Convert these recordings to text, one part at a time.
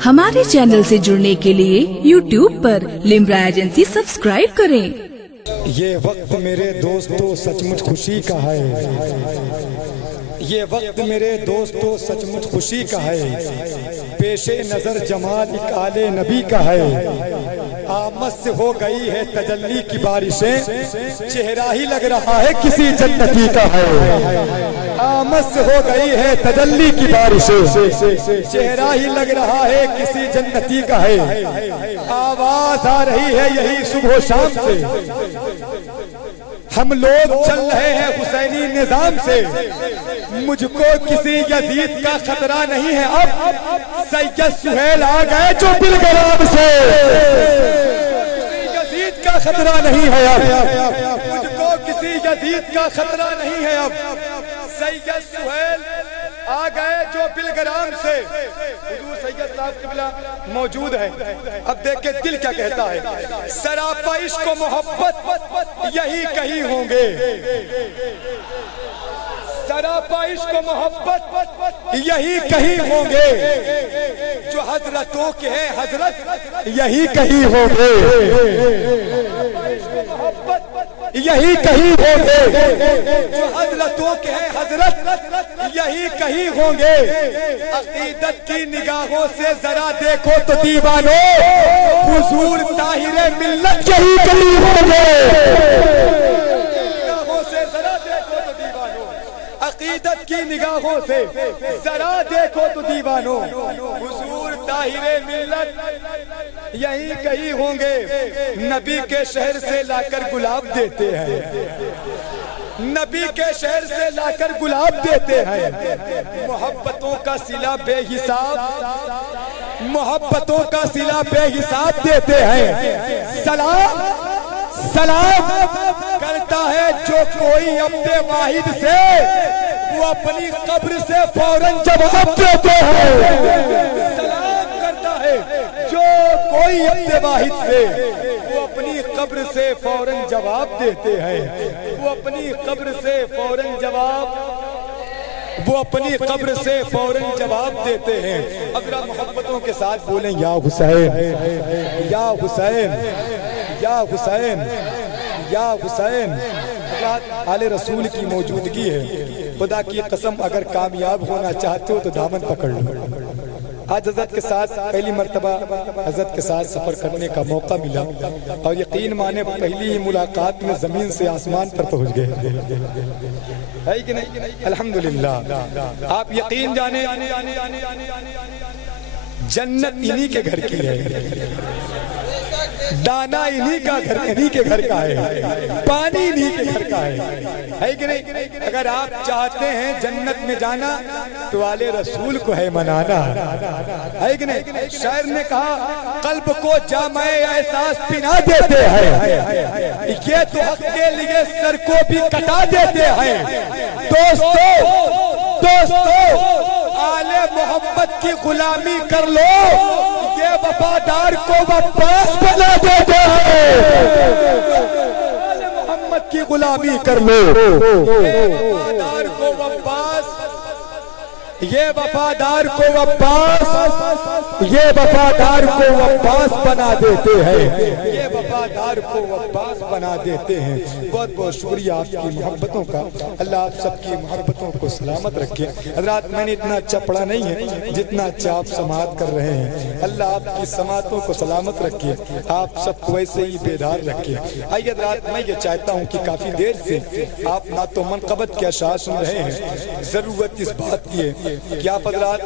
हमारे चैनल से जुड़ने के लिए YouTube पर लिम्रा एजेंसी सब्सक्राइब करें। ये वक्त मेरे दोस्तों सचमुच खुशी का है, ये वक्त मेरे दोस्तों सचमुच खुशी का है, पेशे नजर जमाल एक आले नबी का है। आमद से हो गई है तजल्ली की बारिशें, चेहरा ही लग रहा है किसी जन्नती का है। आमद से हो गई है तजल्ली की बारिशें, चेहरा ही लग रहा है किसी जन्नती का है। आवाज आ रही है यही सुबह शाम से, हम लोग चल रहे हैं हुसैनी निजाम से। मुझको किसी यजीद का खतरा नहीं है अब, सैयद सुहेल आ गए जो बिलगराम से। किसी यजीद का खतरा नहीं है अब, मुझको किसी यजीद का खतरा नहीं है अब, सैयद सुहेल आ गए जो बिलगराम से। हुजूर सैयद साहब किबला मौजूद है। अब देखे दिल क्या कहता है, सरापा इश्क मोहब्बत यही कहीं होंगे, सरापा इश्क मोहब्बत यही कहीं होंगे, जो हजरतों के हैं हजरत यही कहीं होंगे, यही कहीं होंगे, जो हजरतों के हैं हजरत यही कहीं होंगे। अकीदत की निगाहों से जरा देखो तो दीवानो, हुजूर ताहिरे मिल्लत यही कहीं होंगे। निगाहों से जरा देखो तो दीवानो, अकीदत की निगाहों से जरा देखो तो दीवानो, हुजूर ताहिरे मिल्लत यही कहीं होंगे। नबी के शहर से लाकर गुलाब देते हैं, नबी के शहर से लाकर गुलाब देते हैं। मोहब्बतों का सिला बेहिसाब, मोहब्बतों का सिला बेहिसाब देते हैं। सलाम सलाम करता है जो कोई अपने वाहिद से, वो अपनी कब्र से फौरन जवाब देते हैं। सलाम करता है जो कोई अपने वाहिद से, वो अपनी कब्र से फौरन जवाब देते हैं। वो अपनी कब्र से फौरन जवाब, वो अपनी कब्र से फौरन जवाब देते हैं। अगर मोहब्बतों के साथ बोलें या हुसैन या हुसैन या हुसैन या हुसैन। आले रसूल की मौजूदगी है। खुदा की कसम अगर कामयाब होना चाहते हो तो दामन पकड़ लो। आज हजरत के साथ पहली मर्तबा हजरत के साथ सफर करने का मौका मिला, और यकीन माने पहली ही मुलाकात में जमीन से आसमान पर पहुंच गए, है कि नहीं? अल्हम्दुलिल्लाह। आप यकीन जाने जन्नत इन्हीं के घर की है, दाना इन्हीं का घर, इन्हीं के घर का है, पानी इन्हीं के घर का है कि नहीं? अगर आप चाहते हैं जन्नत में जाना तो वाले रसूल को है मनाना, है कि नहीं? शायर ने कहा कल्ब को जामे एहसास पिना देते हैं, ये तो हक के लिए सर को भी कटा देते हैं। दोस्तों दोस्तों आले मोहब्बत की गुलामी कर लो, ये वफादार को वापस बना देते हैं। आले मोहम्मद की गुलामी कर लो, ये वफादार को वापस, ये वफादार को वापस, ये वफादार को वापस बना देते हैं, ये वफादार को वापस बना देते हैं। बहुत बहुत शुक्रिया आपकी मोहब्बतों का। अल्लाह आप सबकी मोहब्बतों को सलामत रखे। हज़रात मैंने इतना अच्छा पढ़ा नहीं है जितना अच्छा आप समात कर रहे हैं। अल्लाह आपकी समातों को सलामत रखे, आप सबको वैसे ही बेदार रखे। आइए हज़रात मैं ये चाहता हूँ कि काफ़ी देर से आप ना तो मनक़बत के अशार सुन रहे हैं, ज़रूरत इस बात की है कि आप हज़रात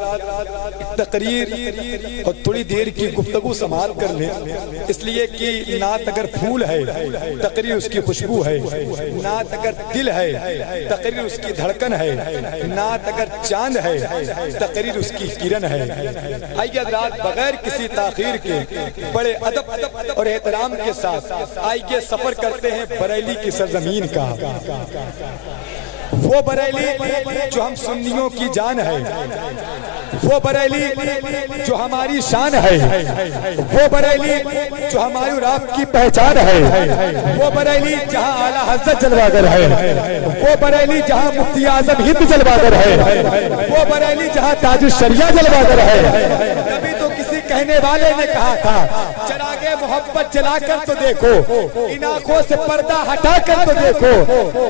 तकरीर और थोड़ी देर की गुफ्तगू समात कर लें, इसलिए कि नात अगर फूल है तकरीर उसकी खुशबू है, नात अगर दिल है तकरीर उसकी धड़कन है, नात अगर चांद है तकरीर उसकी किरण है। आइए हज़रात बगैर किसी ताखीर के बड़े अदब और एहतराम के साथ आइए सफर करते हैं बरेली की सरजमीन का। वो बरेली जो हम सुन्नियों की जान है, वो बरेली जो हमारी शान है, वो बरेली जो हमारी और आपकी पहचान है, वो बरेली जहां आला हज़रत जलवागर है, वो बरेली जहां मुफ्ती आजम हिंद जलवागर है, वो बरेली जहां ताजुश शरिया जलवागर है। तभी तो किसी कहने वाले ने कहा था, चरागे मोहब्बत जलाकर तो देखो, इन आंखों से पर्दा हटाकर तो देखो,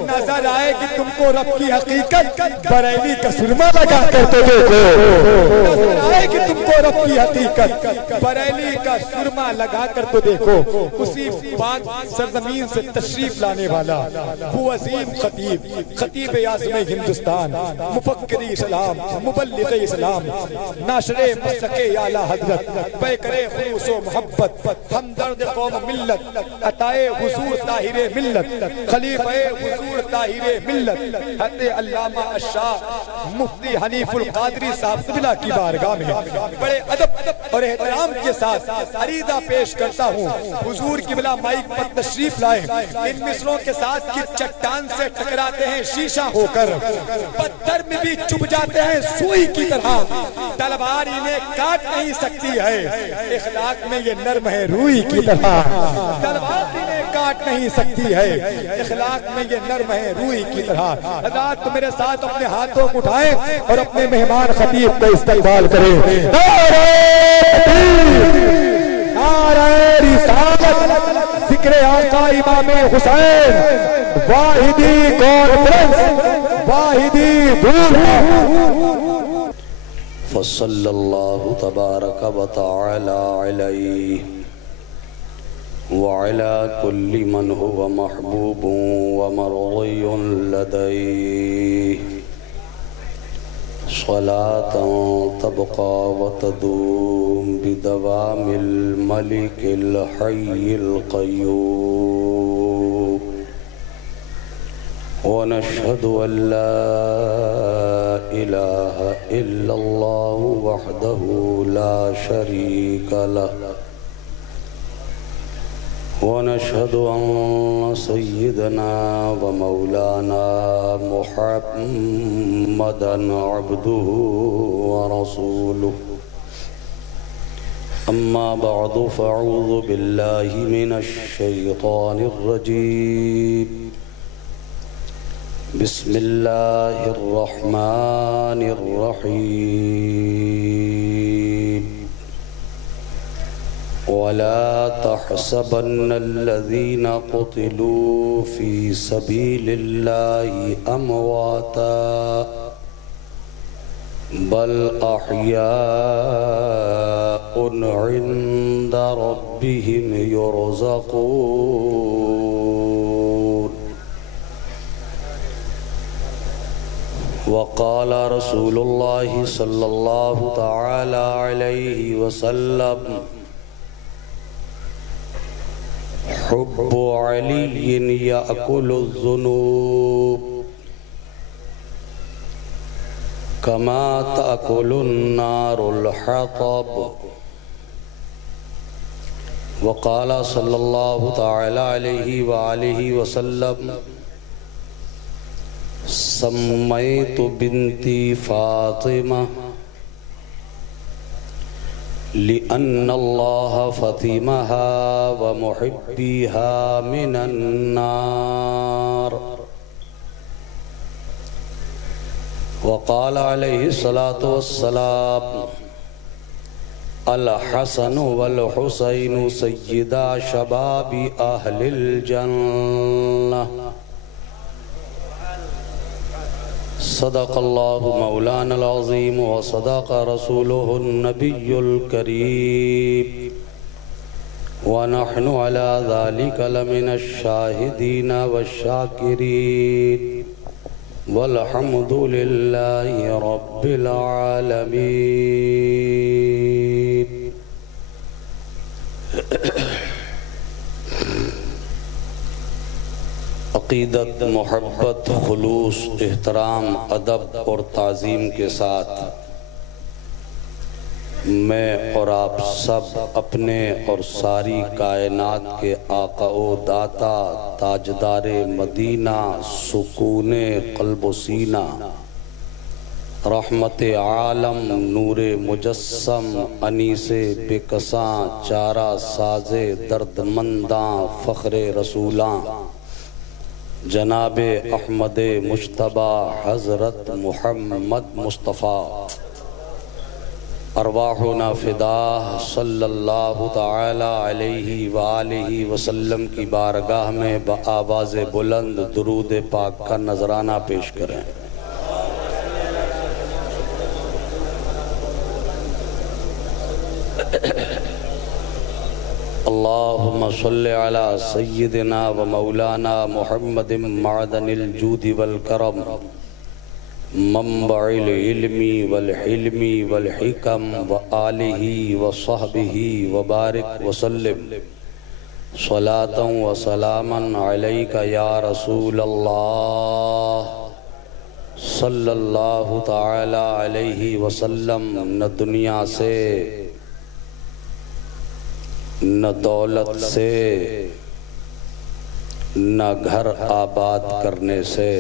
नजर आएगी तुमको रब की हकीकत, बरेली का सुरमा लगा कर तो देखो, नजर आएगी तुमको रब की हकीकत, बरेली का सुरमा लगा कर तो देखो। उसी बात सरजमीन से तशरीफ लाने वाला वो अजीम खतीब, खतीब आज़म हिंदुस्तान, मुफक्किर इस्लाम, मुबल्लिग इस्लाम, नाशरे मसलके आला हज़रत, पैकरे खुलूस व मोहब्बत, हमदर्द कौम मिल्लत, अताए हुजूर ताहिरे मिल्लत, खलीफे हुजूर ताहिरे मिल्लत, हज़रत अल्लामा अशाह मुफ्ती हनीफुल कादरी साहब सिबिला की बारगाह में बड़े अदब और एहतराम के साथ अरीदा पेश करता हूँ। हुजूर किबला माइक पर तशरीफ लाए, इन मिसरों के साथ कि चट्टान से टकराते हैं शीशा होकर, पत्थर में भी चुभ जाते हैं सुई की तरह, तलवार इन्हें काट नहीं सकती है, इखलाक में ये नर्म है रूई की तरह, तलवार इन्हें काट नहीं सकती है, इखलाक में ये नर्म है रूई की तरह। हज़रात तो मेरे साथ अपने हाथों को उठाएं और अपने मेहमान खतीब को इस्तेमाल करें। नारे रिसालत, जिक्र आका इमाम हुसैन, वाहिदी कॉन्फ्रेंस, वाहिदी दूर। फसल्लल्लाहु तबारक व तआला अलैहि व अला कुल्ली मन हुवा महबूबुन व मरदियुन लदैहि, सलातन तबका व तदूम बिदवामिल मलिकिल हय्यिल क़य्यूम, व नशहदु अल्ला इलाहा इल्लल्लाहु वहदहु ला शरीका लह, वनशहदु अन्न सय्यदना व मौलाना मुहम्मदन अब्दुहु व रसूलुहु। अम्मा बअदु फ़अऊज़ु बिल्लाहि मिनश शैतानिर रजीम। बिस्मिल्लाहिर रहमानिर रहीम। वला तहसबन्नल्लज़ीना क़ुतिलू फ़ी सबीलिल्लाहि अमवाता बल अहयाउन इंदा रब्बिहिम युरज़क़ून। वक़ाल रसूलुल्लाहि सल्लल्लाहु तआला अलैहि वसल्लम हुब्बु अलिय्यिन याकुलुज़्ज़ुनूब कमा ताकुलुन्नारुल हतब। वक़ाल सल्लल्लाहु तआला अलैहि व आलिहि वसल्लम सम्मैतु बिन्ती फ़ातिमा लिअन्नल्लाह फ़तिमहा व मुहिब्बिहा मिनन्नार। वक़ाल अलैहि सलातु वस्सलाम अल हसनु वल हुसैनु सय्यदा शबाबि अहलिल जन्नह। सदक़ल्लाहु मौलानल अज़ीम व सदक़ रसूलुहुन नबियुल करीम व नहनु अला ज़ालिका लमिनश शाहिदीन वश्शाकिरीन वल्हम्दुलिल्लाहि रब्बिल आलमीन। अक़ीदत, मोहब्बत, खुलूस, एहतराम, अदब और ताज़ीम के साथ मैं और आप सब अपने और सारी कायनात के आका ओ दाता ताजदारे मदीना सुकूने क़ल्ब सीना रहमत आलम नूरे मुजस्सम अनीसे बेकसां चारा साजे दर्दमंदां फ़ख्रे रसूलां जनाबे अहमद मुश्तबा हज़रत मुहम्मद मुस्तफ़ा अरवाहुना फ़िदा सल्लल्लाहु तआला अलैहि व आलिहि वसल्लम की बारगाह में बआवाज़ बुलंद दुरूद पाक का नजराना पेश करें। अल्लाहुम्मा सल्लि अला सय्यिदिना व मौलाना मुहम्मदिन मअदनिल जूदि वल करम मंबइल इल्मी वल हिल्मी वल हिकम व आलिही व सहबिही व बारिक व सल्लिम सलातन व सलामन अलैका या रसूल अल्लाह सल्लल्लाहु तआला अलैहि वसल्लम। न दुनिया से न दौलत से न घर आबाद करने से,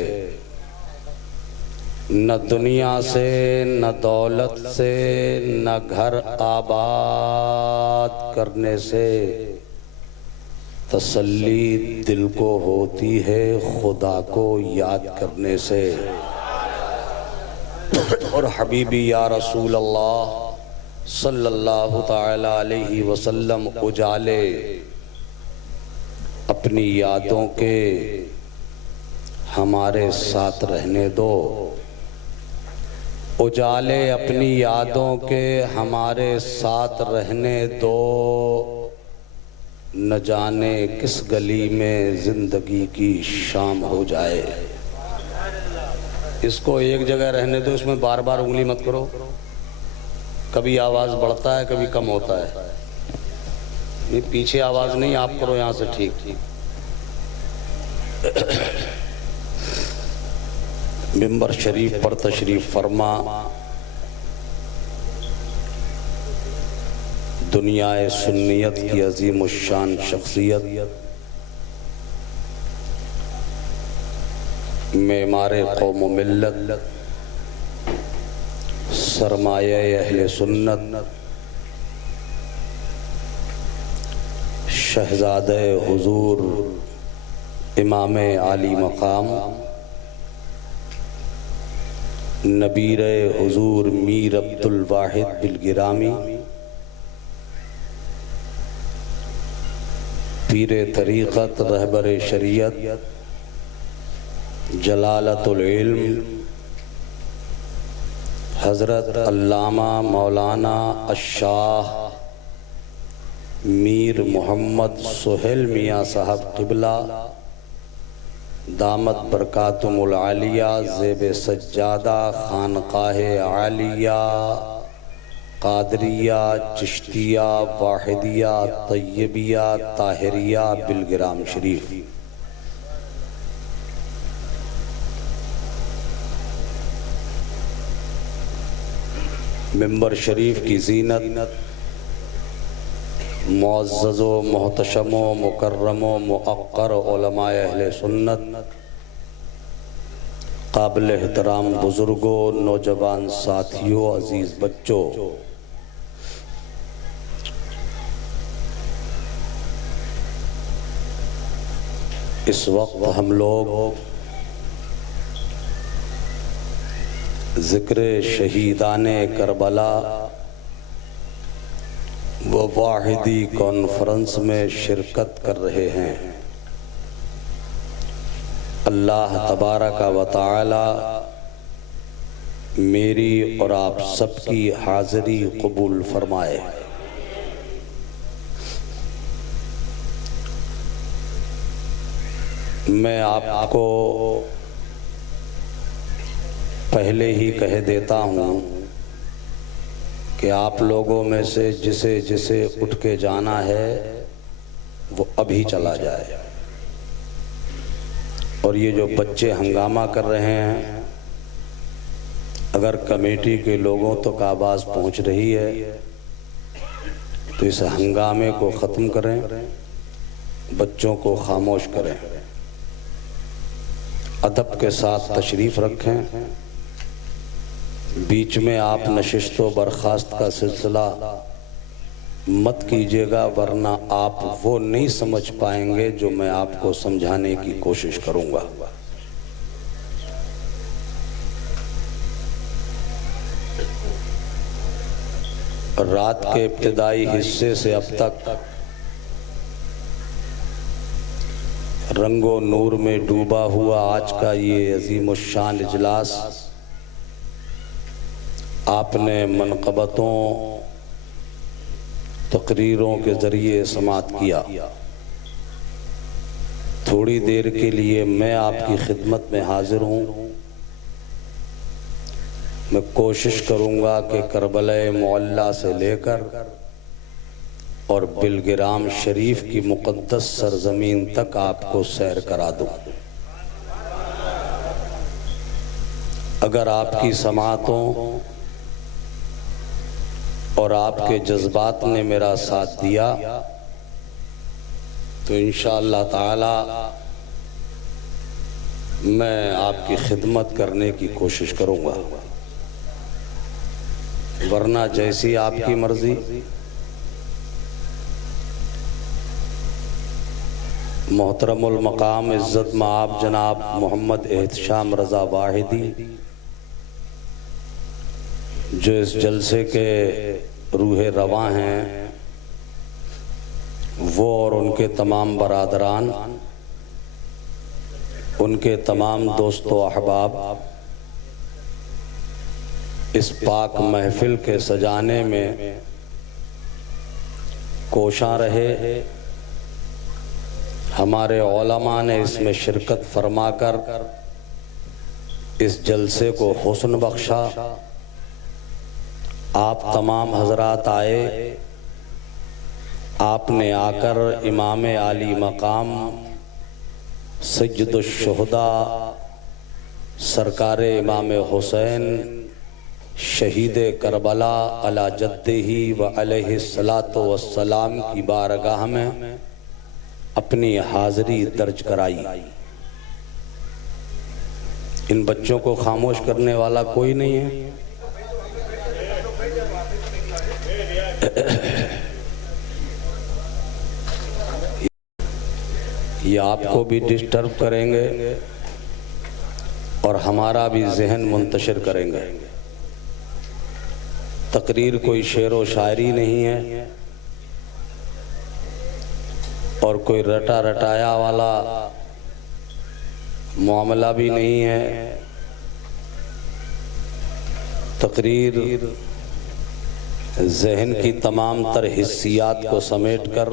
न दुनिया से न दौलत से न घर आबाद करने से तसल्ली दिल को होती है खुदा को याद करने से। और हबीबी या रसूल अल्लाह सल्लल्लाहु तआला अलैहि वसल्लम उजाले अपनी यादों के हमारे साथ रहने दो, उजाले अपनी यादों के हमारे साथ रहने दो। न जाने किस गली में जिंदगी की शाम हो जाए। इसको एक जगह रहने दो, इसमें बार बार उंगली मत करो। कभी आवाज बढ़ता है कभी कम होता है। नहीं पीछे आवाज नहीं, आप करो यहां से ठीक ठीक। मिंबर शरीफ पर तशरीफ फरमा दुनियाए सुन्नियत की अजीम शान शख्सियत मेमारे कौम मिल्लत सरमाये अहले सुन्नत शहजादे हुजूर इमामे आली मकाम नबीर हुजूर मीर अब्दुल वाहिद बिलगिरामी पीरे तरीक़त रहबर शरीयत जलालतुल इल्म हज़रत अल्लामा मौलाना अशाह मीर मोहम्मद सुहेल मियाँ साहब क़िबला दामत बरकातुमुल आलिया ज़ेब सज्जादा खानकाहे आलिया कादरिया चिश्तिया वाहिदिया तय्यबिया ताहिरिया बिलगिराम शरीफ। मिंबर शरीफ की ज़ीनत मुअज़्ज़ज़ो मोहतशमो मुकर्रमो मुअक्कर उलमाए अहले सुन्नत काबिल एहतराम बुजुर्गों नौजवान साथियों अजीज बच्चों, इस वक्त हम लोग ज़िक्र शहीदाने करबला व वाहिदी कॉन्फ्रेंस में शिरकत कर रहे हैं। अल्लाह तबारक व तआला मेरी और आप सबकी हाज़िरी कबूल फरमाए। मैं आपको पहले ही कह देता हूँ कि आप लोगों में से जिसे जिसे उठ के जाना है वो अभी चला जाए। और ये जो बच्चे हंगामा कर रहे हैं अगर कमेटी के लोगों तक आवाज़ पहुंच रही है तो इस हंगामे को ख़त्म करें, बच्चों को खामोश करें, अदब के साथ तशरीफ़ रखें। बीच में आप नशिस्त व बर्खास्त का सिलसिला मत कीजिएगा, वरना आप वो नहीं समझ पाएंगे जो मैं आपको समझाने की कोशिश करूंगा। रात के इब्तिदाई हिस्से से अब तक रंगो नूर में डूबा हुआ आज का ये अजीमुश्शान इजलास आपने मनक़बतों, तकरीरों के ज़रिए समाअत किया। थोड़ी देर के लिए मैं आपकी खिदमत में हाजिर हूँ। मैं कोशिश करूँगा कि करबला मुअल्ला से लेकर और बिलगिराम शरीफ की मुक़द्दस सरज़मीन तक आपको सैर करा दूँ। अगर आपकी समाअतों और आपके जज्बात ने मेरा साथ दिया तो इंशाअल्लाह ताला मैं आपकी खिदमत करने की कोशिश करूँगा, वरना जैसी आपकी मर्जी। मोहतरमुल मकाम इज़्ज़त माब जनाब मोहम्मद एहतशाम रज़ा वाहिदी जो इस जलसे के रूहे रवा हैं, वो और उनके तमाम बरादरान, उनके तमाम दोस्तों अहबाब इस पाक महफिल के सजाने में कोशां रहे। हमारे उलमा ने इसमें शिरकत फरमाकर इस जलसे को हुस्न बख्शा। आप तमाम हजरात आए, आपने आकर इमाम आली मकाम सय्यदुश्शुहदा सरकार इमाम हुसैन शहीद करबला अला जद्दिही व अलैहिस्सलातु वस्सलाम की बारगाह में अपनी हाज़िरी दर्ज कराई। इन बच्चों को खामोश करने वाला कोई नहीं है। ये आपको भी डिस्टर्ब करेंगे और हमारा भी जहन मुंतशिर करेंगे। तकरीर कोई शेर व शायरी नहीं है और कोई रटा रटाया वाला मामला भी नहीं है। तकरीर जहन की तमाम तर हिस्सियात को समेट कर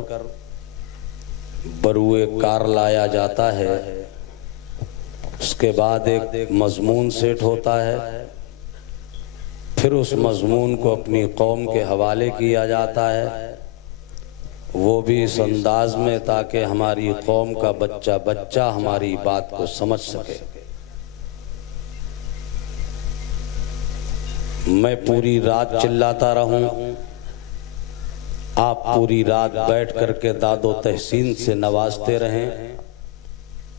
बरूए कार लाया जाता है। उसके बाद एक मजमून सेट होता है, फिर उस मजमून को अपनी कौम के हवाले किया जाता है, वो भी इस अंदाज में ताकि हमारी कौम का बच्चा बच्चा हमारी बात को समझ सके। मैं पूरी रात चिल्लाता रहूं, आप पूरी रात बैठ करके दादो तहसीन से नवाजते रहें,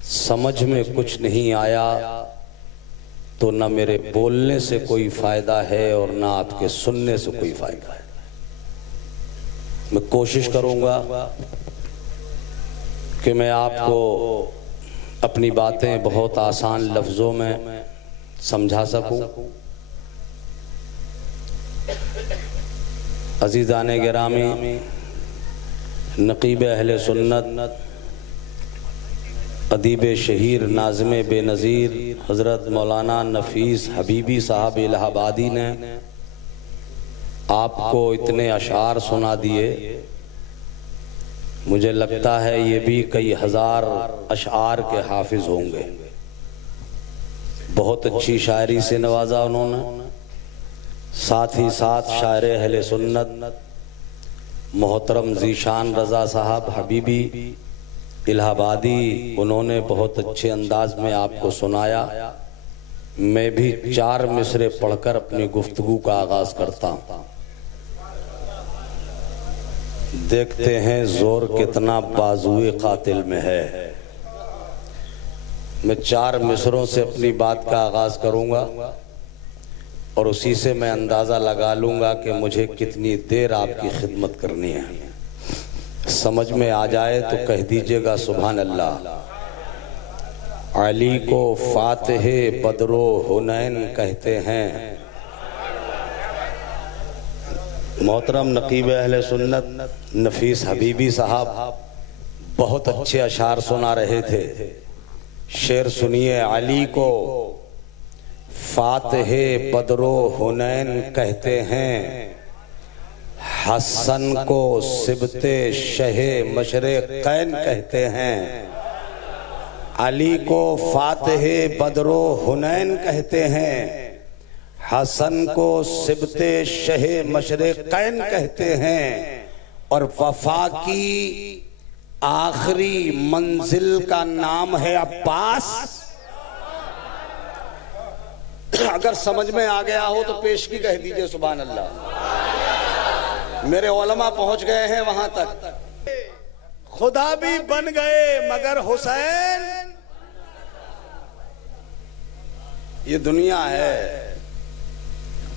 समझ में कुछ नहीं आया तो न मेरे बोलने से कोई फायदा है और न आपके सुनने से कोई फायदा है। मैं कोशिश करूंगा कि मैं आपको अपनी बातें बहुत आसान लफ्जों में समझा सकूं। अजीज़ाने गिरामी, नकीब अहले सुन्नत, अदीब शहीर, नाज़िम बेनज़ीर हज़रत मौलाना नफीस हबीबी साहब इलाहाबादी ने आपको इतने अशार सुना दिए। मुझे लगता है ये भी कई हज़ार अशार के हाफिज होंगे। बहुत अच्छी शायरी से नवाजा उन्होंने। साथ ही साथ शायर अहले सुन्नत मोहतरम ज़ीशान रज़ा साहब हबीबी इलाहाबादी, उन्होंने बहुत अच्छे अंदाज में आपको सुनाया। मैं भी 4 मिसरे पढ़कर अपनी गुफ्तगू का आगाज करता हूं। देखते हैं जोर कितना बाजुए कातिल में है। मैं 4 मिसरों से अपनी बात का आगाज करूंगा और उसी से मैं अंदाजा लगा लूंगा कि मुझे कितनी देर आपकी खिदमत करनी है। समझ में आ जाए तो कह दीजिएगा सुभान अल्लाह। अली को फातिहे बदरो हुनैन कहते हैं। मोहतरम नकीब अहले सुन्नत नफीस हबीबी साहब बहुत अच्छे अशार सुना रहे थे। शेर सुनिए। अली को फातिहे बदरो हुनैन कहते हैं, हसन को सिबते शहे मशरिक़ैन कहते हैं। अली को फातिहे बदरो हुनैन कहते हैं, हसन को सिबते शहे मशरिक़ैन कहते हैं, और वफा की आखिरी मंजिल का नाम है अब्बास। अगर समझ में आ गया हो तो पेशगी कह दीजिए सुभान अल्लाह। मेरे उलमा पहुंच गए हैं वहां तक। खुदा भी बन गए मगर हुसैन, ये दुनिया है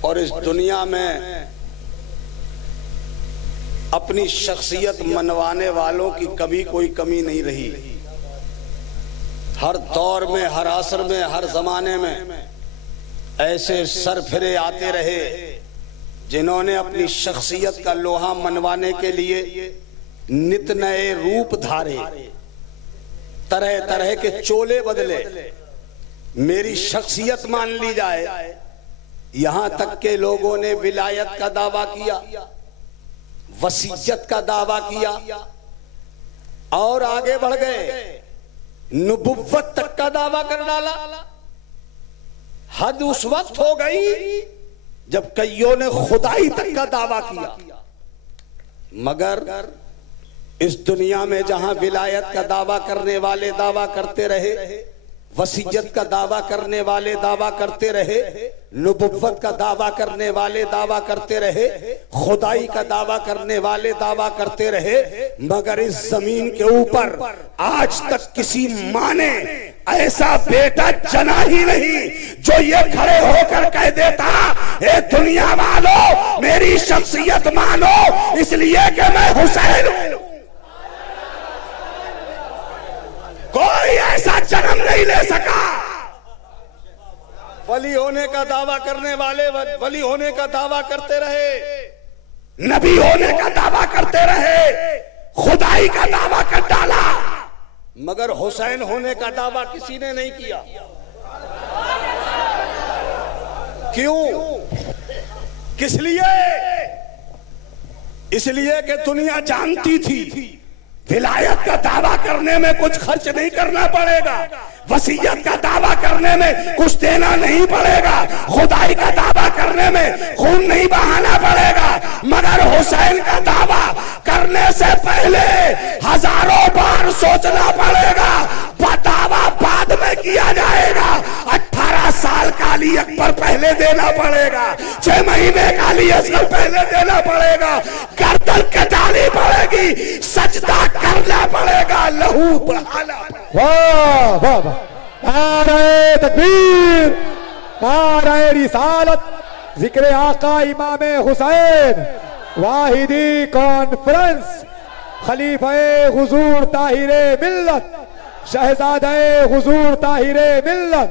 और इस दुनिया में अपनी शख्सियत मनवाने वालों की कभी कोई कमी नहीं रही। हर दौर में, हर असर में, हर जमाने में ऐसे सरफिरे आते रहे जिन्होंने अपनी शख्सियत का लोहा मनवाने के लिए नित नए रूप धारे, तरह तरह के चोले बदले। मेरी शख्सियत मान ली जाए, यहां तक के लोगों ने विलायत का दावा किया, वसीयत का दावा किया और आगे बढ़ गए, नुबुव्वत तक का दावा कर डाला। हद उस वक्त हो गई जब कईयों ने खुदाई तक का दावा किया। मगर इस दुनिया में जहां विलायत का दावा करने वाले दावा करते रहे, वसीयत का दावा करने वाले दावा करते रहे, नुबुव्वत का दावा करने वाले दावा करते रहे, खुदाई का दावा करने वाले दावा करते रहे, मगर इस जमीन के ऊपर आज तक किसी माँ ने ऐसा बेटा जना ही नहीं जो ये खड़े होकर कह देता, ए दुनिया वालों मेरी शख्सियत मानो इसलिए कि मैं हुसैन हूं। कोई ऐसा जन्म नहीं ले सका। वली होने का दावा करने वाले वली होने का दावा करते रहे, नबी होने का दावा करते रहे, खुदाई का दावा कर डाला, मगर हुसैन होने का दावा किसी ने नहीं किया। क्यों? किस लिए? इसलिए कि दुनिया जानती थी विलायत का दावा करने में कुछ खर्च नहीं करना पड़ेगा, वसीयत का दावा करने में कुछ देना नहीं पड़ेगा, खुदाई का दावा करने में खून नहीं बहाना पड़ेगा, मगर हुसैन का दावा करने से पहले हजारों बार सोचना पड़ेगा। दावा बाद में किया जाएगा। 18 साल का अली अकबर पहले देना पड़ेगा, 6 महीने का अली असगर पहले देना पड़ेगा, गर्दन कटानी पड़ेगी, सजदा करना पड़ेगा, लहू बहाना पड़ेगा। वाह वाह वाह, नारे तकबीर, नारे रिसालत, जिक्र आका इमाम हुसैन, वाहिदी कॉन्फ्रेंस, खलीफे हुजूर ताहिरे मिल्लत, शहजादे हुजूर ताहिरे मिल्लत।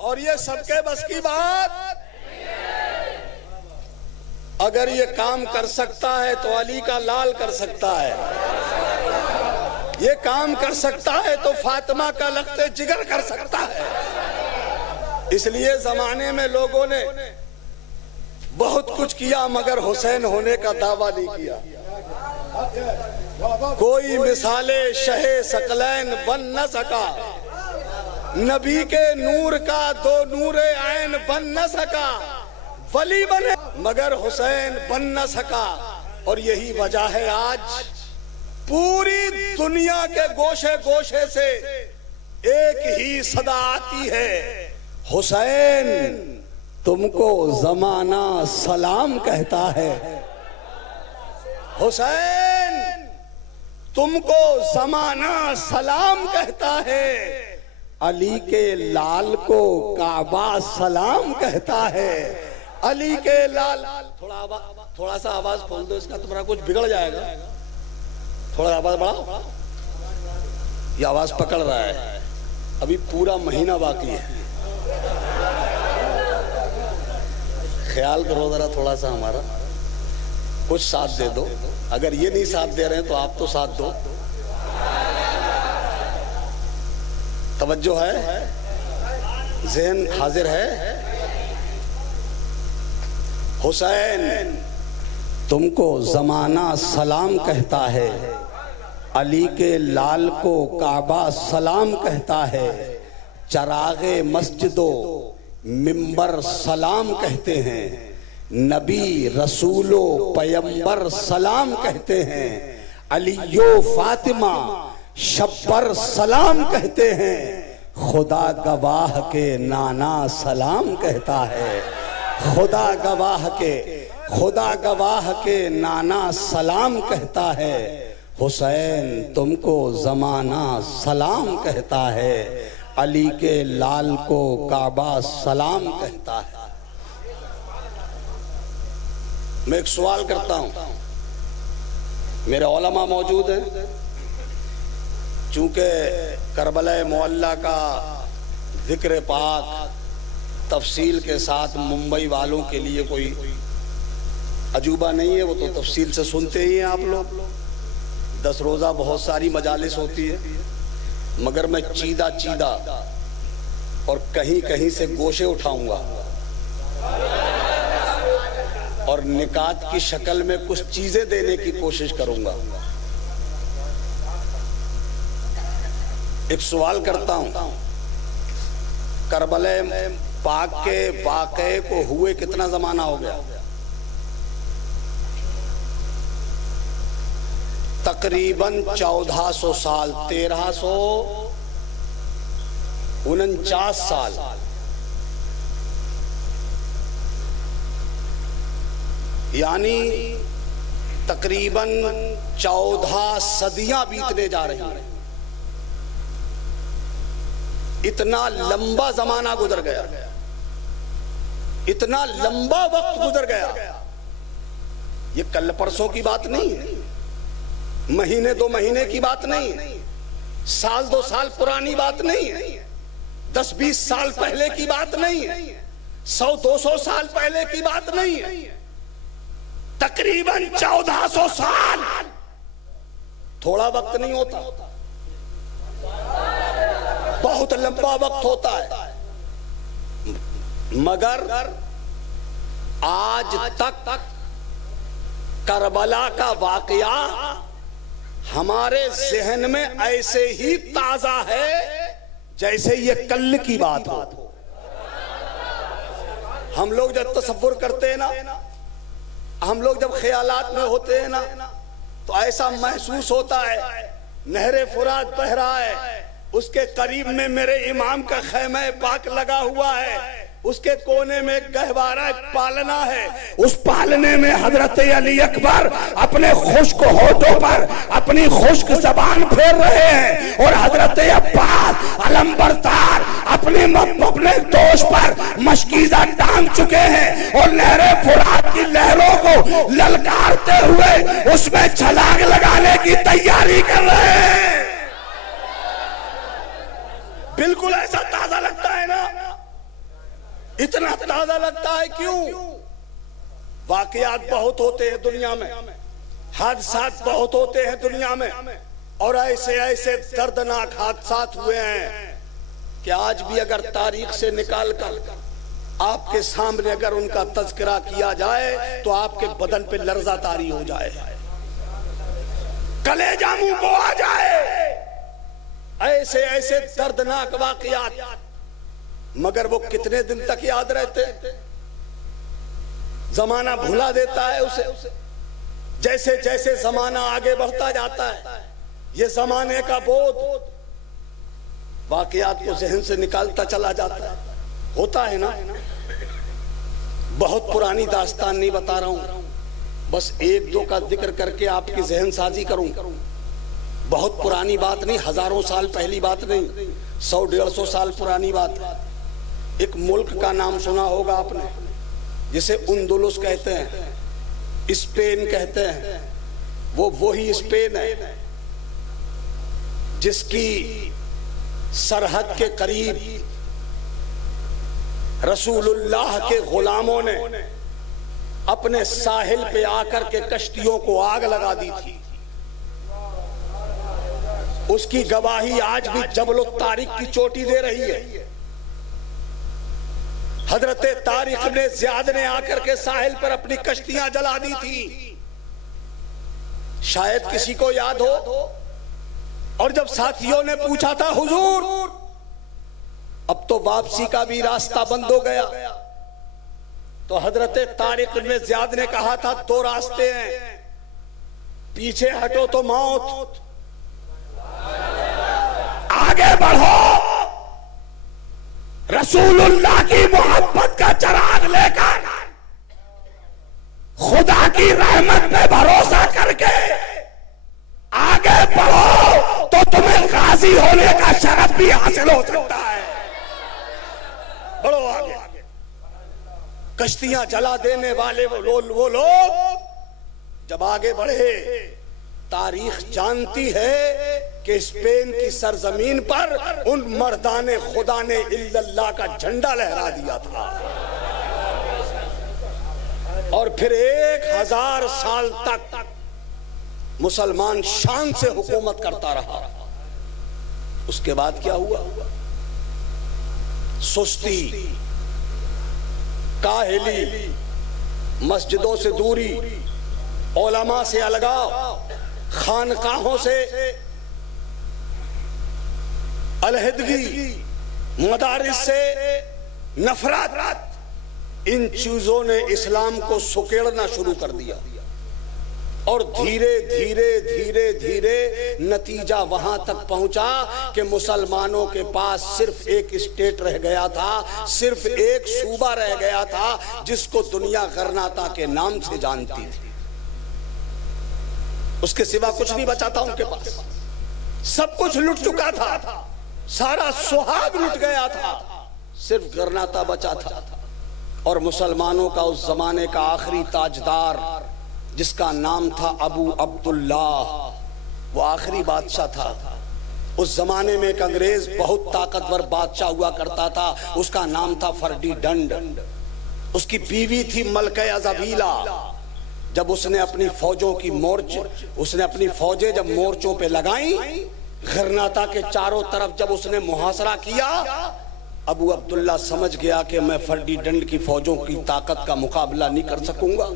और ये सबके बस की बात। अगर ये काम कर सकता है तो अली का लाल कर सकता है, ये काम कर सकता है तो फातिमा का लख्ते जिगर कर सकता है। इसलिए जमाने में लोगों ने बहुत कुछ किया मगर हुसैन होने का दावा नहीं किया। कोई मिसाले शहे सकलैन बन न सका, नबी के नूर का 2 नूरे ऐन बन न सका, वली बने मगर हुसैन बन न सका। और यही वजह है आज पूरी दुनिया के गोशे गोशे से एक ही सदा आती है, हुसैन तुमको जमाना सलाम कहता है, हुसैन तुमको जमाना सलाम कहता है, अली के लाल को काबा सलाम कहता है, अली के लाल। थोड़ा सा आवाज खोल दो इसका, तुम्हारा कुछ बिगड़ जाएगा। थोड़ा आवाज बढ़ाओ, ये आवाज पकड़ रहा है। अभी पूरा महीना बाकी है, ख्याल करो जरा थोड़ा सा हमारा, कुछ साथ दे दो। अगर ये नहीं साथ दे रहे हैं तो आप तो साथ दो। तवज्जो है, ज़हन हाजिर है। हुसैन तुमको जमाना सलाम कहता है, अली के लाल को काबा सलाम कहता है, चरागे मस्जिदो मिंबर सलाम कहते हैं, नबी रसूलो पैगंबर सलाम कहते हैं, अलियो फातिमा शब्बर सलाम कहते हैं, खुदा गवाह के नाना सलाम कहता है, खुदा गवाह के नाना सलाम कहता है, हुसैन तुमको जमाना सलाम कहता है, अली के लाल को काबा सलाम कहता है। मैं एक सवाल करता हूं, मेरे उलमा मौजूद हैं, चूंकि करबला मोहल्ला का जिक्र पाक तफसील के साथ मुंबई वालों के लिए कोई अजूबा नहीं है, वो तो तफसील से सुनते ही हैं आप लोग। 10 रोज़ा बहुत सारी मजालिस होती है, मगर मैं चीदा और कहीं कहीं से गोशे उठाऊंगा और निकात की शक्ल में कुछ चीजें देने की कोशिश करूंगा। एक सवाल करता हूं, करबला पाक के वाक़े को हुए कितना जमाना हो गया? तकरीबन 1400 साल, 1349 साल। यानी तकरीबन 14 सदियां बीतने जा रही हैं। इतना लंबा जमाना गुजर गया, इतना लंबा वक्त गुजर गया। ये कल परसों की बात नहीं है, महीने 2 महीने की बात नहीं है, साल 2 साल पुरानी बात नहीं है, 10-20 साल पहले की बात नहीं है, 100-200 साल पहले की बात नहीं है, तकरीबन 1400 साल। थोड़ा वक्त नहीं होता, बहुत लंबा वक्त होता है। मगर आज तक करबला का वाकया हमारे जहन में ऐसे ही ताजा है जैसे ये कल की बात हो। हम लोग जब तसव्वुर करते हैं ना, हम लोग जब ख्यालात में होते हैं ना, तो ऐसा महसूस होता है नहरे फुरात बह रहा है, उसके करीब में मेरे इमाम का खैमा पाक लगा हुआ है, उसके कोने में गहवारा पालना है, उस पालने में हजरत अली अकबर अपने खुश्क होठों पर अपनी खुश्क ज़बान फेर रहे हैं, और हजरत अब्बास अलंबरदार अपने दोष पर मशकीज़ा टांग चुके हैं, और नहरे फुरात की लहरों को ललकारते हुए उसमें छलांग लगाने की तैयारी कर रहे हैं। बिल्कुल ऐसा ताजा लगता है ना? इतना ताजा लगता है क्यों? वाकयात बहुत होते हैं दुनिया में, हादसात बहुत होते हैं दुनिया में, और ऐसे ऐसे दर्दनाक हादसात हुए हैं कि आज भी अगर तारीख से निकाल कर आपके सामने अगर उनका तज़किरा किया जाए तो आपके बदन पे लर्जा तारी हो जाए, कलेजा मुंह को आ जाए। ऐसे ऐसे दर्दनाक वाकयात, मगर वो कितने दिन तक याद रहते? जमाना भुला देता है उसे। जैसे जैसे जमाना आगे बढ़ता जाता है, ये जमाने का बोध वाकयात को जहन से निकालता चला जाता है। होता है ना। बहुत पुरानी दास्तान नहीं बता रहा हूं, बस एक दो का जिक्र करके आपकी जहन साजी करूं। बहुत पुरानी बात नहीं, हजारों साल पहली बात नहीं, 100-150 साल पुरानी बात। एक मुल्क का नाम सुना होगा आपने, जिसे उंदुलुस कहते हैं, स्पेन कहते हैं। वो वही स्पेन है जिसकी सरहद के करीब रसूलुल्लाह के गुलामों ने अपने साहिल पे आकर के कश्तियों को आग लगा दी थी। उसकी गवाही आज भी जबल तारिक की चोटी दे रही है। हजरत तारिक इब्ने ज़ियाद ने आकर के साहिल पर अपनी कश्तियां जला दी थी, शायद किसी को याद हो। और जब साथियों ने पूछा था हुजूर अब तो वापसी का भी रास्ता बंद हो गया, तो हजरत तारिक इब्ने ज़ियाद ने कहा था दो रास्ते हैं, पीछे हटो तो मौत, आगे बढ़ो रसूलुल्लाह की मोहब्बत का चिराग लेकर, खुदा की रहमत पे भरोसा करके आगे बढ़ो तो तुम्हें गाजी होने का शरफ भी हासिल हो सकता है। बढ़ो आगे। कश्तियां जला देने वाले वो लोग जब आगे बढ़े, तारीख जानती है कि स्पेन की सरजमीन पर उन मर्दाने खुदा ने इल्लल्लाह का झंडा लहरा दिया था। और फिर 1000 साल तक मुसलमान शान से हुकूमत करता रहा। उसके बाद क्या हुआ? सुस्ती, काहिली, मस्जिदों से दूरी, उलमा से अलगाव, खानकाहों से अलहदगी, मदारिस से नफरत, इन चीजों ने इस्लाम को सुकेड़ना शुरू कर दिया। और धीरे धीरे धीरे धीरे नतीजा वहां तक पहुंचा कि मुसलमानों के पास सिर्फ एक स्टेट रह गया था, सिर्फ एक सूबा रह गया था जिसको दुनिया गरनाता के नाम से जानती थी। उसके सिवा कुछ नहीं बचा था उनके पास। सब कुछ लुट चुका था, सारा सुहाग लुट गया था, सिर्फ गरनाता बचा था। और मुसलमानों का उस जमाने का आखिरी ताजदार, जिसका नाम था अबू अब्दुल्लाह, वो आखिरी बादशाह था। उस जमाने में एक अंग्रेज बहुत ताकतवर बादशाह हुआ करता था, उसका नाम था फर्डिनैंड। उसकी बीवी थी मलके अज़ाबीला। जब उसने अपनी फौजों की अपनी फौजें जब मोर्चों पे लगाई, गरनाता के चारों तरफ जब उसने मुहासरा किया, अबू अब्दुल्ला समझ गया कि मैं फर्डिनैंड की फौजों की ताकत का मुकाबला नहीं कर सकूंगा।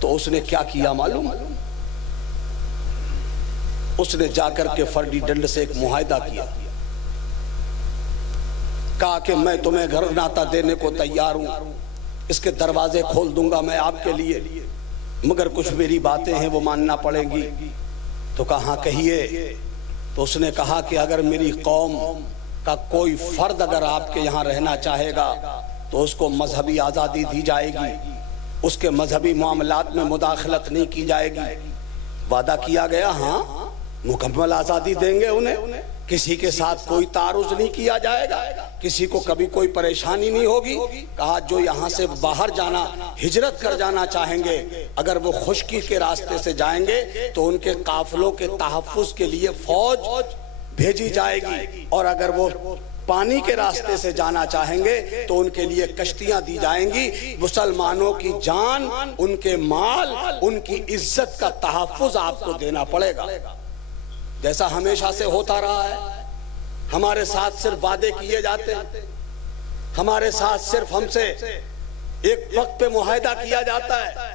तो उसने क्या किया मालूम? उसने जाकर के फर्डिनैंड से एक मुआहदा किया, कहा कि मैं तुम्हें गरनाता देने को तैयार हूं, इसके दरवाजे खोल दूंगा मैं आपके लिए, मगर कुछ मेरी बातें हैं वो मानना पड़ेंगी। तो कहा कहिए। तो उसने कहा कि अगर मेरी कौम का कोई फर्द अगर आपके यहाँ रहना चाहेगा तो उसको मजहबी आज़ादी दी जाएगी, उसके मजहबी मामलात में मुदाखलत नहीं की जाएगी। वादा किया गया, हाँ मुकम्मल आज़ादी देंगे उन्हें, किसी के साथ कोई तारुज नहीं किया जाएगा, किसी को कभी कोई परेशानी नहीं होगी। कहा जो यहाँ से बाहर जाना, हिजरत कर जाना चाहेंगे, अगर वो खुशकी के रास्ते से जाएंगे तो उनके काफिलों के तहफ्फुज के लिए फौज भेजी जाएगी, और अगर वो पानी के रास्ते से जाना चाहेंगे तो उनके लिए कश्तियां दी जाएंगी। मुसलमानों की जान, उनके माल, उनकी इज्जत का तहफ्फुज आपको देना पड़ेगा। जैसा हमेशा से होता रहा है, हमारे साथ सिर्फ वादे किए जाते हैं, हमारे साथ सिर्फ हमसे एक वक्त पे मुआहदा किया जाता है,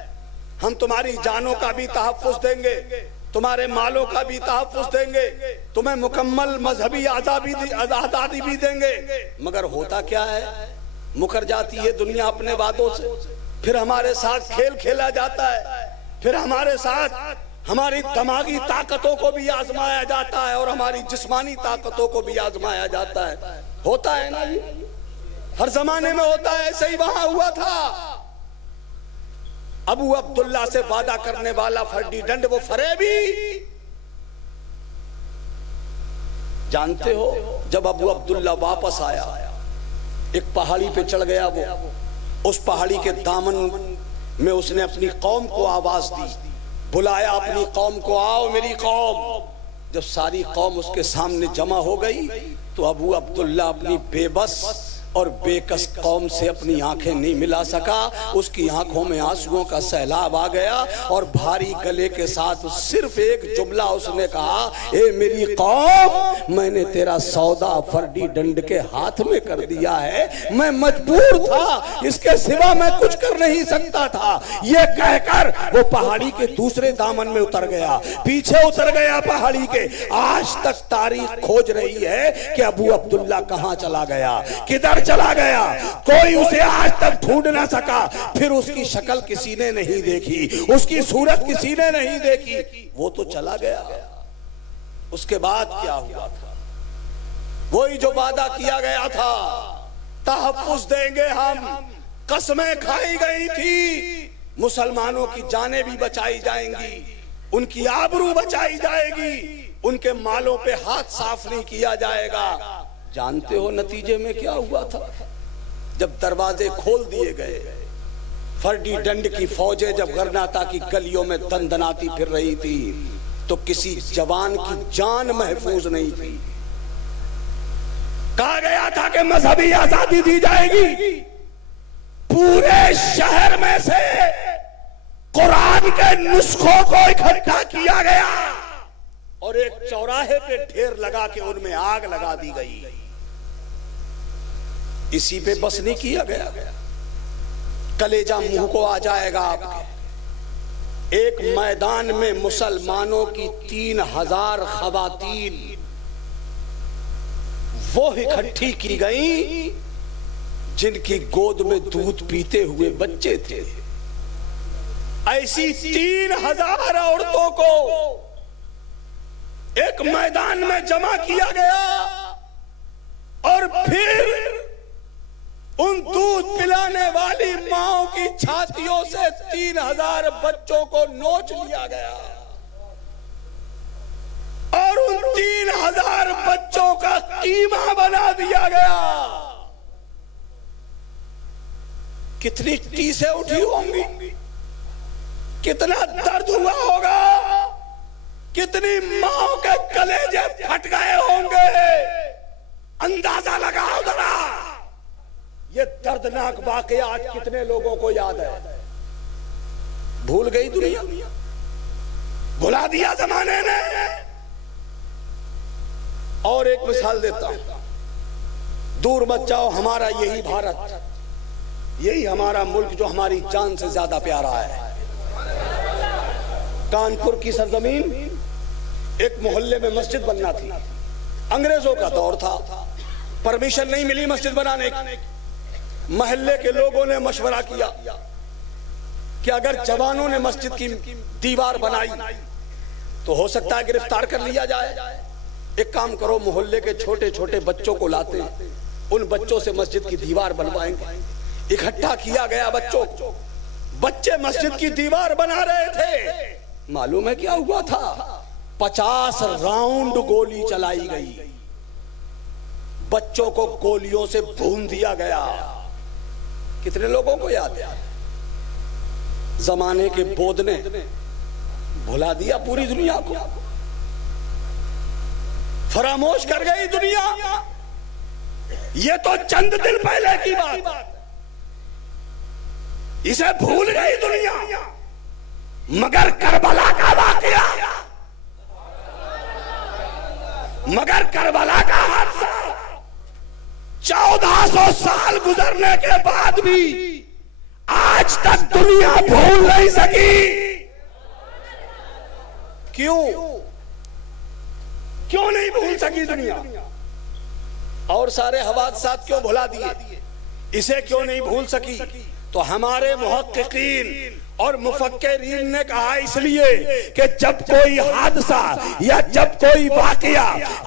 हम तुम्हारी जानों का भी तहफ्फुज देंगे, तुम्हारे मालों का भी तहफ्फुज देंगे, तुम्हें मुकम्मल मजहबी आजादी भी देंगे। मगर होता क्या है, मुकर जाती है दुनिया अपने वादों से। फिर हमारे साथ खेल खेला जाता है, फिर हमारे साथ हमारी दिमागी ताकतों को भी आजमाया जाता है और हमारी जिस्मानी ताकतों को भी आजमाया जाता है। होता है ना जी, हर जमाने में होता है, ऐसे ही वहां हुआ था। अबू अब्दुल्ला से वादा करने वाला फर्डिनेंड, वो फरेबी, जानते हो, जब अबू अब्दुल्ला वापस आया, एक पहाड़ी पे चढ़ गया वो। उस पहाड़ी के दामन में उसने अपनी कौम को आवाज दी, बुलाया अपनी कौम को, आओ मेरी कौम। जब सारी कौम उसके सामने जमा हो गई तो अबू अब्दुल्ला अपनी बेबस और बेकस कौम से अपनी आंखें नहीं मिला सका। उसकी आंखों में आंसुओं का सैलाब आ गया और भारी गले के साथ सिर्फ एक जुमला उसने कहा, ए मेरी कौम, मैंने तेरा सौदा फर्डिनेंड के हाथ में कर दिया है, मैं मजबूर था, इसके सिवा मैं कुछ कर नहीं सकता था। ये कहकर वो पहाड़ी के दूसरे दामन में उतर गया, पीछे उतर गया पहाड़ी के। आज तक तारीख खोज रही है कि अबू अब्दुल्ला कहां चला गया, किधर चला गया, कोई उसे आज तक ढूंढ ना सका। फिर उसकी शक्ल किसी ने नहीं देखी, उसकी सूरत किसी ने नहीं देखी, वो तो चला गया। उसके बाद क्या हुआ था? वही जो वादा किया गया था, तहफ्फुज देंगे हम, कसमें खाई गई थी, मुसलमानों की जानें भी बचाई जाएंगी, उनकी आबरू बचाई जाएगी, उनके मालों पे हाथ साफ नहीं किया जाएगा। जानते हो नतीजे में क्या हुआ था? जब दरवाजे खोल दिए गए, फर्डिनेंड की फौजें जब गरनाता की गलियों में दंदनाती फिर रही थी, तो किसी जवान की जान महफूज नहीं थी। कहा गया था कि मजहबी आजादी दी जाएगी। पूरे शहर में से कुरान के नुस्खों को इकट्ठा किया गया और एक चौराहे पे ढेर लगा के उनमें आग लगा दी गई। इसी पे बस नहीं किया गया, कलेजा मुंह को आ जाएगा आपके। एक मैदान में मुसलमानों की 3000 खवातीन वो इकट्ठी की गई जिनकी गोद में दूध पीते हुए बच्चे थे। ऐसी 3000 औरतों को एक मैदान में जमा किया गया और फिर उन दूध पिलाने वाली माओं की छातियों से 3000 बच्चों को नोच लिया गया और उन 3000 बच्चों का कीमा बना दिया गया। कितनी टीसें उठी होंगी, कितना दर्द हुआ होगा, कितनी माओं के कलेजे फट गए होंगे। अंदाजा लगाओ जरा, ये दर्दनाक वाकया आज कितने लोगों को याद है। भूल गई दुनिया, भुला दिया जमाने ने। और एक मिसाल देता हूं, दूर मत जाओ, हमारा यही भारत, यही हमारा मुल्क जो हमारी जान से ज्यादा प्यारा है। कानपुर की सरजमीन, एक मोहल्ले में मस्जिद बनना थी। अंग्रेजों का दौर था, परमिशन नहीं मिली मस्जिद बनाने की। मोहल्ले के लोगों ने मशवरा किया कि अगर जवानों ने मस्जिद की दीवार बनाई तो हो सकता है गिरफ्तार कर लिया जाए। एक काम करो, मोहल्ले के छोटे छोटे बच्चों को लाते, उन बच्चों से मस्जिद की दीवार बनवाएंगे। इकट्ठा किया गया बच्चों को, बच्चे मस्जिद की दीवार बना रहे थे। मालूम है क्या हुआ था? 50 राउंड गोली चलाई गई, बच्चों को गोलियों से भून दिया गया। कितने लोगों को याद है? जमाने के बोध ने भुला दिया पूरी दुनिया को, फरामोश कर गई दुनिया। ये तो चंद दिन पहले की बात, इसे भूल गई दुनिया। मगर करबला का वाकया, मगर करबला का हादसा 1400 साल गुजरने के बाद भी आज तक दुनिया भूल नहीं सकी। क्यों नहीं भूल सकी दुनिया? और सारे हादसात क्यों भुला दिए? इसे क्यों नहीं भूल सकी? तो हमारे मुहक्किकीन और मुफक्किरीन ने कहा इसलिए कि जब कोई हादसा या जब कोई वाकया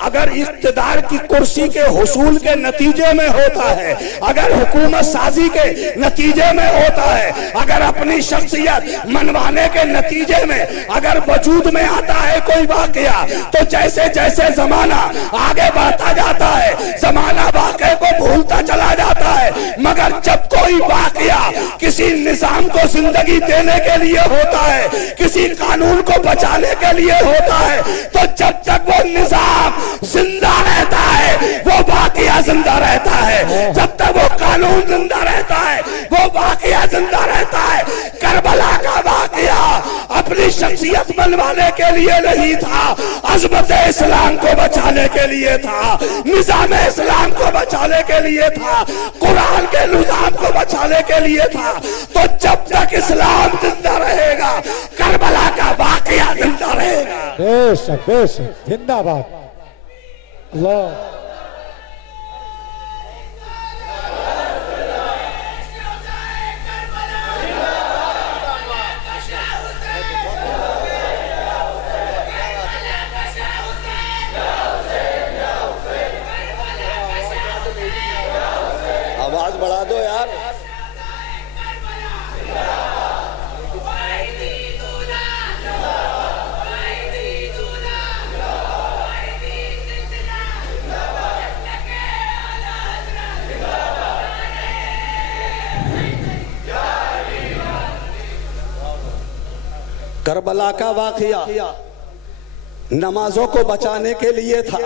अगर इख्तिदार की कुर्सी के हुसूल के नतीजे में होता है, अगर हुकूमत साजी के नतीजे में होता है, अगर अपनी शख्सियत मनवाने के नतीजे में अगर वजूद में आता है कोई वाकया, तो जैसे जैसे जमाना आगे बढ़ता जाता है जमाना वाकये को भूलता चला जाता है। मगर जब कोई वाकया किसी निजाम को जिंदगी देने के लिए होता है, किसी कानून को बचाने के लिए होता है, तो जब तक वो निजाम जिंदा रहता है वो वाकया जिंदा रहता है, जब तक वो कानून जिंदा रहता है वो वाकया जिंदा रहता है। करबला का वाकया अपनी शख्सियत बनवाने के लिए नहीं था, अज़मत इस्लाम को बचाने के लिए था, निजाम इस्लाम को बचाने के लिए था, कुरान के निजाम को बचाने के लिए था। तो जब तक इस्लाम जिंदा रहेगा करबला का वाकया जिंदा रहेगा। बेशक बेशक, जिंदाबाद। अल्लाह आवाज बढ़ा दो यार। करबला का वाकया नमाजों को बचाने के लिए था,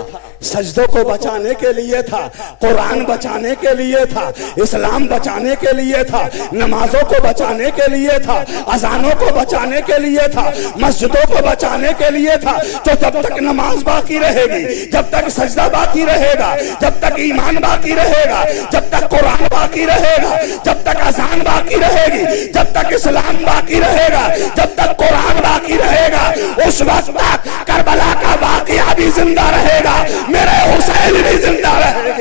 सजदों को बचाने के लिए था, कुरान बचाने के लिए था, इस्लाम बचाने के लिए था, नमाजों को बचाने के लिए था, अजानों को बचाने के लिए था, मस्जिदों को बचाने के लिए था। तो जब तक नमाज बाकी रहेगी, जब तक सजदा बाकी रहेगा, जब तक ईमान बाकी रहेगा, जब तक कुरान बाकी रहेगा, जब तक अजान बाकी रहेगी, जब तक इस्लाम बाकी रहेगा, जब तक कुरान बाकी रहेगा, उस वक्त तक करबला का वाकया भी जिंदा रहेगा, मेरे हुसैन भी जिंदा रहेगा।